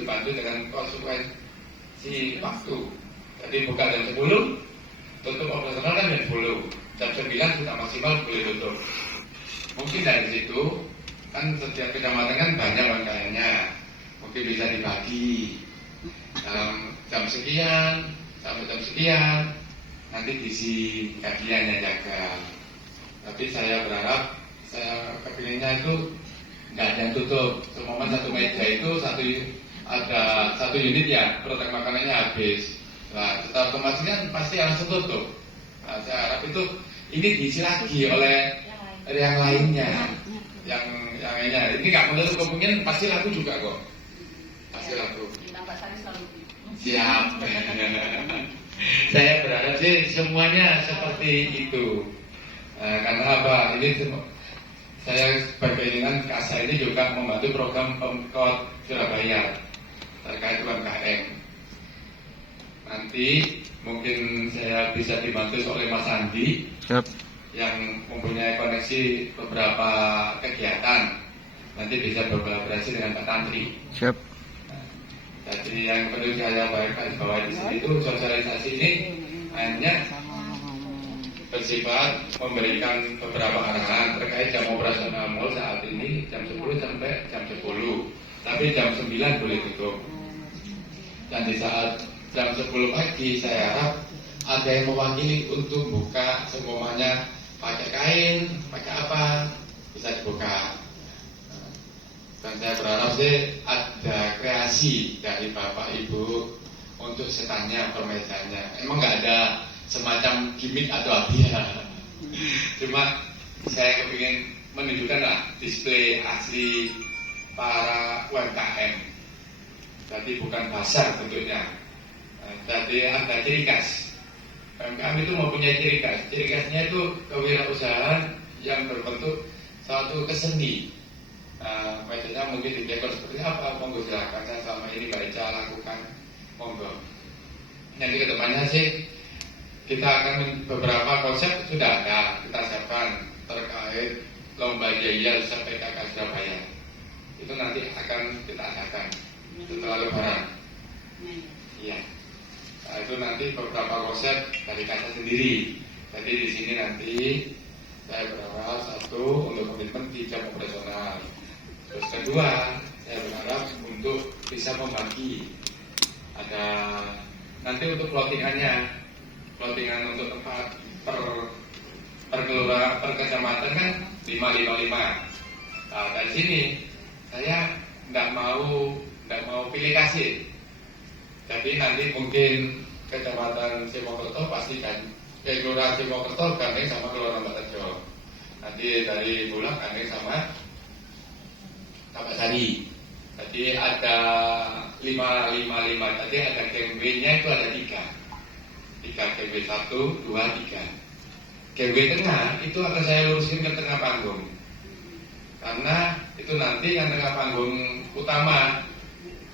dibantu dengan konsekuensi waktu. Jadi buka jam 10, tutup operasional kan jam 10, jam 9 sudah maksimal boleh tutup. Mungkin dari situ kan setiap kecamatan kan banyak UMKM-nya, mungkin bisa dibagi dalam jam sekian sampai jam sekian, nanti diisi kajiannya jaga. Tapi saya berharap, saya kepinginnya itu nggak ada yang tutup. Semua satu meja itu ada satu unit ya, produk makanannya habis. Nah, setelah otomatis kan pasti langsung tutup. Nah, saya harap itu ini diisi lagi oleh yang lainnya, yang lainnya. Ini nggak menutup kemungkinan pasti laku juga kok, pasti laku. Siap. Saya berharap sih semuanya seperti itu. Karena apa? Ini saya berkeinginan KASA ini juga membantu program Pemkot Surabaya terkait UMKM. Nanti mungkin saya bisa dibantu oleh Mas Andi. Yep. Yang mempunyai koneksi beberapa kegiatan, nanti bisa berkolaborasi dengan Pak Tantri. Siap. Jadi yang perlu saya bawa di sini itu sosialisasi ini hanya bersifat memberikan beberapa arahan terkait jam operasional mal saat ini jam 10 sampai jam 10, tapi jam 9 boleh tutup. Dan di saat jam 10 pagi saya harap ada yang mewakili untuk buka semuanya, pakai kain, pakai apa, bisa dibuka. Dan saya berharap sih ada kreasi dari Bapak Ibu untuk setannya, permejanya. Emang nggak ada semacam gimmick atau hadiah. Cuma saya kepingin menunjukkan lah display asli para UMKM. Jadi bukan pasar bentuknya. Jadi ada ciri khas. UMKM itu mempunyai ciri khas. Ciri khasnya itu kewirausahaan yang berbentuk suatu keseni. Mejanya mungkin didekor seperti apa, monggo silakan. Saya selama ini baca lakukan, monggo. Nanti kedepannya sih kita akan beberapa konsep sudah ada kita siapkan terkait lomba jaya sampai PKK Surabaya. Itu nanti akan kita adakan setelah Lebaran. Iya. Nah, itu nanti beberapa konsep dari KASA sendiri. Jadi di sini nanti saya berharap satu untuk komitmen di jam operasional. Terus kedua, saya berharap untuk bisa membagi. Ada nanti untuk plottingannya, plottingan untuk tempat per kelurahan, per kecamatan kan 555. Nah, dari sini saya nggak mau pilih kasih. Jadi nanti mungkin kecamatan Simokerto pasti kan kelurahan Simokerto gandeng sama kelurahan Batajo. Nanti dari Bulak gandeng sama Kapasari. Jadi ada 555. Tadi ada GMW-nya itu ada 3 GMW 1, 2, 3. GMW tengah itu akan saya lurusin ke tengah panggung. Karena itu nanti yang tengah panggung utama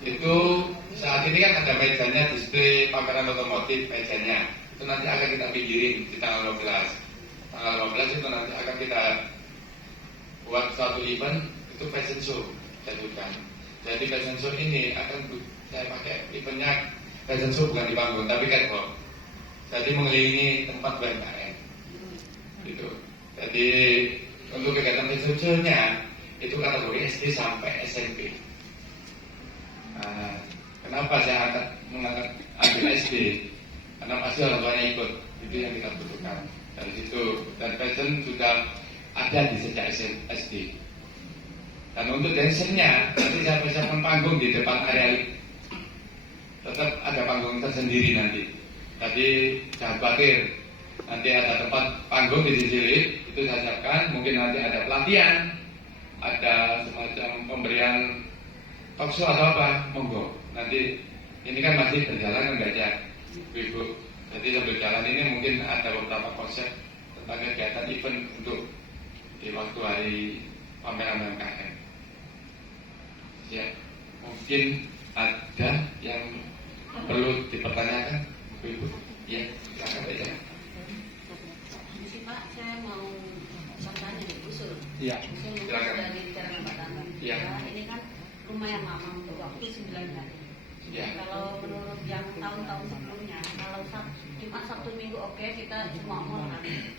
itu saat ini kan ada mejanya display pameran otomotif mejanya. Itu nanti akan kita pinggirin di tanggal 15. Tanggal 15 itu nanti akan kita buat suatu event itu fashion show jadikan. Jadi fashion show ini akan saya pakai eventnya fashion show bukan di panggung tapi catwalk. Jadi mengelilingi tempat UMKM. Gitu. Jadi untuk kegiatan fashion show-nya itu kategori SD sampai SMP. Nah, kenapa saya mengangkat ambil SD? Karena pasti orang tuanya ikut. Itu yang kita butuhkan. Dari situ dan fashion sudah ada di sejak SD. Dan untuk dancernya, nanti saya persiapkan panggung di depan area. Tetap ada panggung tersendiri nanti. Jadi jangan khawatir. Nanti ada tempat panggung di sisi itu saya siapkan. Mungkin nanti ada pelatihan, ada semacam pemberian talkshow atau apa, monggo. Nanti ini kan masih berjalan enggak ya, Ibu. Jadi sambil jalan ini mungkin ada beberapa konsep tentang kegiatan event untuk di waktu hari pameran UMKM. Ya, mungkin ada yang perlu dipertanyakan, Ibu. Ya, silakan aja. Pak, saya mau bertanya nih, usul. Iya, Usul silakan. dari bicara Pak Tantri. Iya. Ini kan lumayan lama untuk waktu 9 hari. Ya. Kalau menurut yang tahun-tahun sebelumnya, kalau Jumat, Sabtu, Minggu oke, kita cuma mau hari.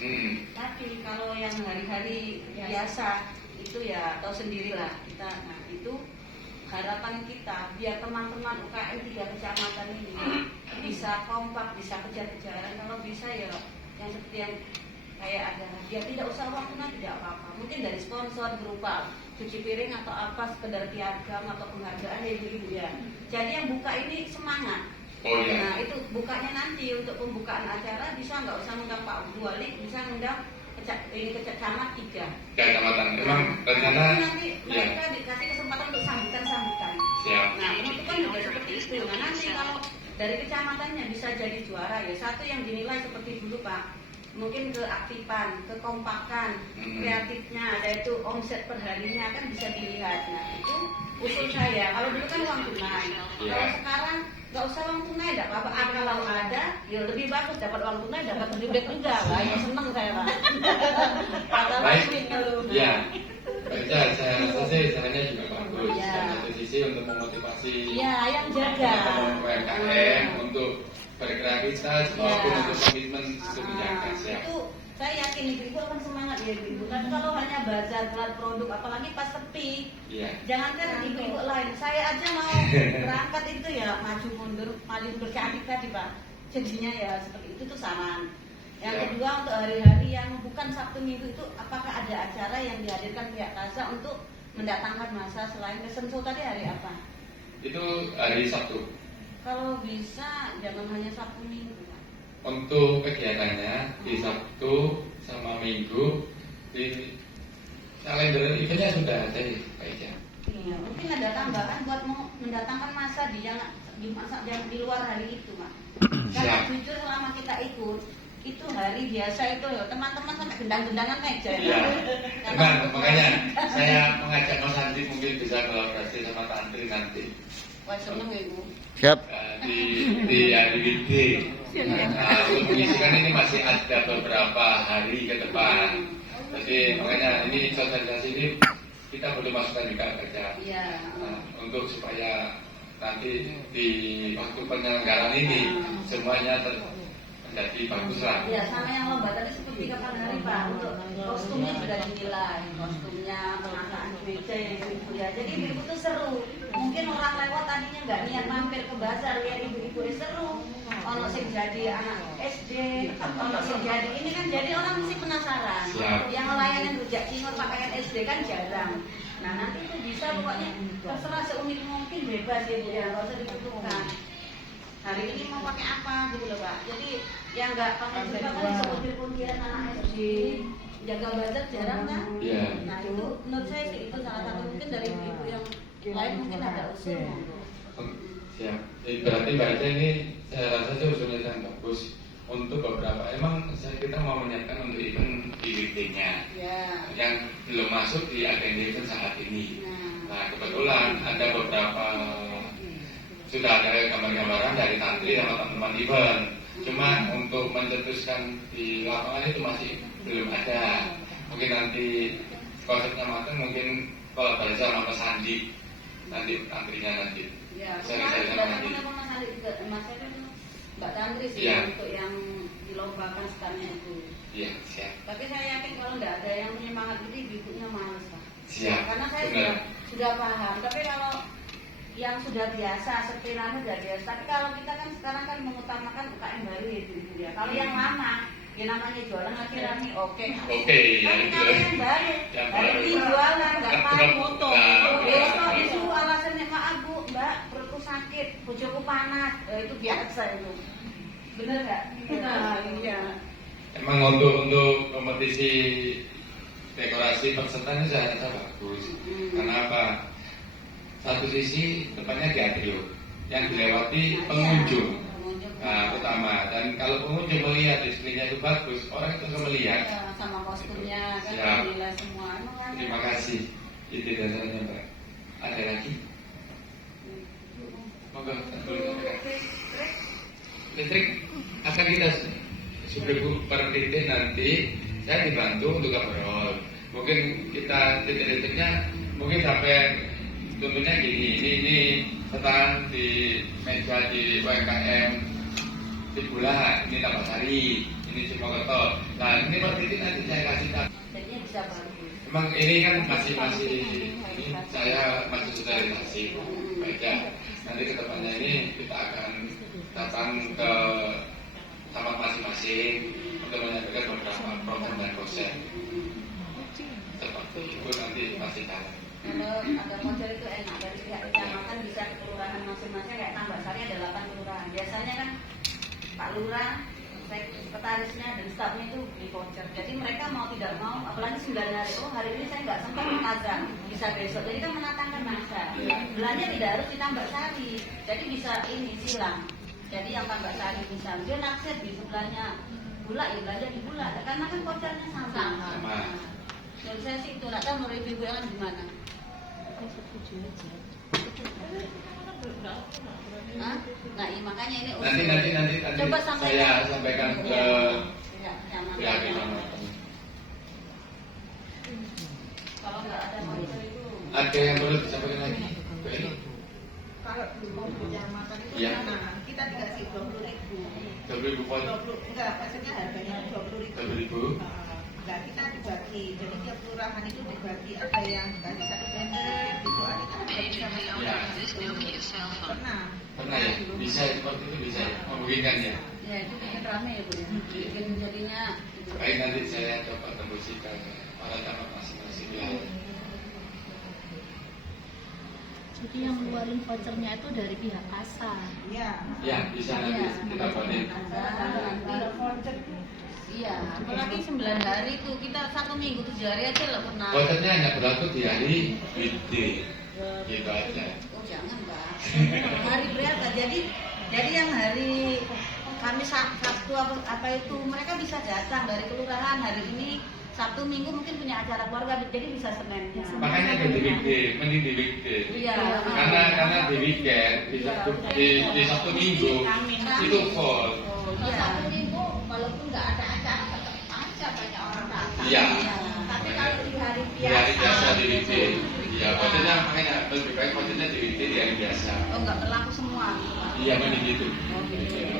Tapi kalau yang hari-hari biasa itu ya tahu sendirilah kita. Nah itu harapan kita biar teman-teman UKM 3 kecamatan ini bisa kompak, bisa kejar-kejaran. Kalau bisa ya yang seperti yang kayak ada hadiah, tidak usah uang tunai tidak apa-apa. Mungkin dari sponsor berupa cuci piring atau apa, sekedar piagam atau penghargaan ya ibu-ibu ya. Jadi yang buka ini semangat. Oh, iya. Nah itu bukanya nanti untuk pembukaan acara bisa nggak usah ngundang Pak Wali, bisa ngundang camat 3 kecamatan. Memang rencana nanti mereka dikasih kesempatan untuk sambutan. Siap. Nah itu kan juga seperti itu. Nah nanti kalau dari kecamatannya bisa jadi juara ya, satu yang dinilai seperti dulu Pak, mungkin keaktifan, kekompakan, kreatifnya, yaitu omset perharinya kan bisa dilihat. Nah itu usul saya. Kalau dulu kan uang tunai, kalau sekarang nggak usah uang tunai, tidak apa-apa. Kalau ada, ya lebih bagus dapat uang tunai, dapat duit juga. Wah, ya seneng saya Pak. Baik. Ya. Baca, saya rasa sih caranya juga bagus. Ya. Dan satu sisi untuk memotivasi Ya, yang jaga. teman-teman UMKM untuk berkreativitas maupun untuk komitmen untuk menjaga. Siap. Itu saya yakin ibu-ibu akan semangat ya ibu-ibu. Tapi kalau hanya bazar gelar produk, apalagi pas sepi, Iya. jangankan ibu-ibu lain, saya aja mau berangkat itu ya maju mundur cantik tadi Pak. Jadinya ya seperti itu tuh saran. Yang Ya. kedua untuk hari-hari yang bukan Sabtu Minggu itu, apakah ada acara yang dihadirkan pihak KASA untuk mendatangkan massa selain fashion show tadi hari apa? Itu hari Sabtu. Kalau bisa jangan hanya Sabtu Minggu Pak. Untuk kegiatannya di Sabtu sama Minggu di kalender eventnya sudah ada ya, Pak Ija. Iya, mungkin ada tambahan buat mau mendatangkan massa di di luar hari itu, Pak. Karena Siap. jujur selama kita ikut, itu hari biasa itu ya teman-teman sampai gendang-gendangan meja. Iya. Memang makanya saya mengajak Mas Andi mungkin bisa kolaborasi sama Tantri nanti. Wah seneng ya Ibu. Siap. Di hari weekday. Nah, untuk mengisikan ini masih ada beberapa hari ke depan. Jadi makanya ini sosialisasi ini kita perlu masukkan juga kerja. Iya. Untuk supaya nanti di waktu penyelenggaraan ini semuanya menjadi bagus lah. Ya sama yang lomba tadi seperti kapan hari Pak, untuk kostumnya sudah dinilai, kostumnya penataan BC ibu ya. Jadi ibu tuh seru. Mungkin orang lewat tadinya nggak niat mampir ke bazar lihat ibu-ibu seru. Ono sing jadi anak SD, ono sing jadi ini kan jadi orang mesti penasaran. Siap. Yang ngelayanin rujak cingur pakaian SD kan jarang. Nah nanti itu bisa pokoknya terserah seunik mungkin bebas ya Bu ya, nggak usah ditentukan. Hari ini mau pakai apa gitu loh Pak. Jadi yang nggak pakai juga kan seperti kuntilan anak SD, jaga bazar jarang kan? Iya. Nah itu menurut saya sih itu salah satu mungkin dari ibu yang lain mungkin ada usul. Siap. Berarti Mbak Ija ini saya rasa sih usulnya sangat bagus. Untuk beberapa emang kita mau menyiapkan untuk event di weekday-nya Ya. yang belum masuk di agenda event saat ini. Nah kebetulan ada beberapa sudah ada gambar-gambaran dari Tantri sama teman-teman event. Cuma untuk mencetuskan di lapangan itu masih belum ada. Mungkin nanti konsepnya matang, mungkin kolaborasi sama Mas Andi nanti Tantrinya nanti. Ya, Saya kemarin sama sudah Andi. sama Mas Andi juga, Mas Andi Mbak Tantri sih Iya. untuk yang dilombakan sekarang itu. Iya siap. Tapi saya yakin kalau nggak ada yang penyemangat itu ibunya males Pak. Siap. Karena saya Benar. sudah paham. Tapi kalau yang sudah biasa, sekiranya sudah biasa. Tapi kalau kita kan sekarang kan mengutamakan UKM baru ya ibu ya. Kalau yang lama, ya namanya jualan lagi rame, oke. Oke, ya Tapi itu. kalau yang baru, Yang hari baru. ini jualan, nggak pakai motor. Nah, Besok itu alasannya maaf Bu, Mbak, perutku sakit, bojoku panas. Itu biasa itu. Bener nggak? Nah, iya. Emang untuk kompetisi dekorasi pesertanya saya rasa bagus. Karena apa? Satu sisi depannya teatrio yang dilewati pengunjung. Nah, utama. Dan kalau pengunjung melihat displaynya itu bagus, orang itu akan melihat. Ya, sama kostumnya kan Siap. dinilai semua. Emang kan- Terima kasih. Itu dasarnya Mbak. Ada lagi? Monggo. Listrik akan kita per titik nanti saya dibantu untuk coverall. Mungkin kita titik-titiknya mungkin sampai contohnya gini, ini setan di meja di UMKM di Bula, ini Tambak Sari, ini Cimokerto. Nah ini per titik nanti saya kasih tahu. Jadinya bisa bagus. Memang ini kan masih ini saya masih sosialisasi aja. Nanti kedepannya ini kita akan datang ke tempat masing-masing untuk menyampaikan beberapa program dan konsep. Seperti itu nanti pastikan. Kalau ada voucher itu enak, dari pihak kecamatan bisa ke kelurahan masing-masing, kayak Tambak Sari ada 8 kelurahan. Biasanya kan Pak Lurah, sekretarisnya dan stafnya itu beli voucher. Jadi mereka mau tidak mau, apalagi 9 hari, oh hari ini saya nggak sempat mengajar, bisa besok. Jadi kan menatangkan masa. Belanja tidak harus di Tambak Sari, jadi bisa ini silang. Jadi yang Tambak Sari misalnya dia naksir di sebelahnya Bula, ya belanja di Bula, karena kan vouchernya sama. Menurut saya sih itu, nggak tahu menurut ibu yang gimana? Nah, iya, makanya ini nanti coba saya sampaikan ke pihak kalau nggak ada voucher itu ada yang perlu disampaikan lagi. Kalau di kecamatan itu ya. Kita dikasih 20.000. 20.000 voucher. Enggak, maksudnya harganya 20.000. 20.000. Enggak, kita dibagi. Jadi tiap kelurahan itu dibagi, ada yang dikasih 1 tender gitu. Ada kan bagi sama-sama. Ya. Pernah ya? Bisa seperti itu bisa ya? Memungkinkan ya? ya itu bikin rame ya Bu ya. Bikin jadinya Baik, nanti saya coba tembusikan para camat masing-masing wilayah. Jadi yang ngeluarin vouchernya itu dari pihak kasar. Iya. Ya, bisa nanti kita banding. Kalau voucher iya, apalagi 9 hari itu kita 1 minggu 7 hari aja lah pernah. Vouchernya hanya berlaku di hari weekday, gitu aja. Oh jangan Mbak. Hari berapa? Jadi yang hari Kamis Sabtu apa itu mereka bisa datang dari kelurahan hari ini Sabtu Minggu mungkin punya acara keluarga jadi bisa Seninnya. Makanya ada di weekday, mending di weekday. Iya. Karena di weekend, di Sabtu Minggu itu full. Iya. Sabtu Minggu walaupun nggak ada acara tetap aja banyak orang datang. Iya. Tapi kalau di hari Di hari biasa di biasa, weekday. Iya, vouchernya makanya lebih baik vouchernya di weekday di hari biasa. Oh nggak berlaku semua. Iya, mending gitu.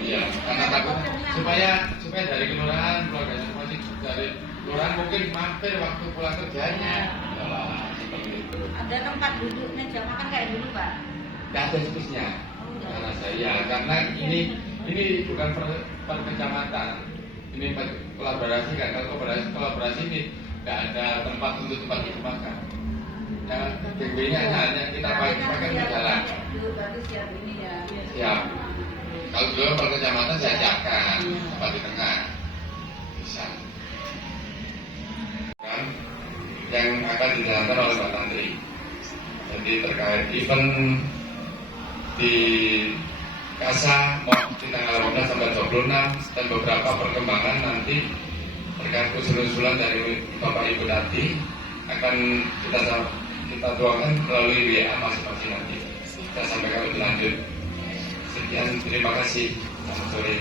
Iya, karena takut supaya dari kelurahan keluarganya masing dari kelurahan mungkin mampir waktu pulang kerjanya. Yalah, seperti itu. Ada tempat duduknya jam makan kayak dulu Pak. Tidak ada khususnya karena saya karena ini bukan per kecamatan, ini kolaborasi kan. Kalau kolaborasi ini tidak ada tempat untuk tempat duduk makan. Yang BB-nya hanya kita pakai di jalan. Dulu berarti siap ini ya. Siap. Kalau dulu per kecamatan saya siapkan tempat di tengah bisa. Kan yang akan dijalankan oleh Pak Tantri. Jadi terkait event di Kasa di tanggal 15 sampai 26 dan beberapa perkembangan nanti terkait usulan dari Bapak Ibu tadi akan kita tuangkan melalui WA masing-masing nanti. Kita sampaikan lebih lanjut. Sekian, terima kasih. Selamat sore.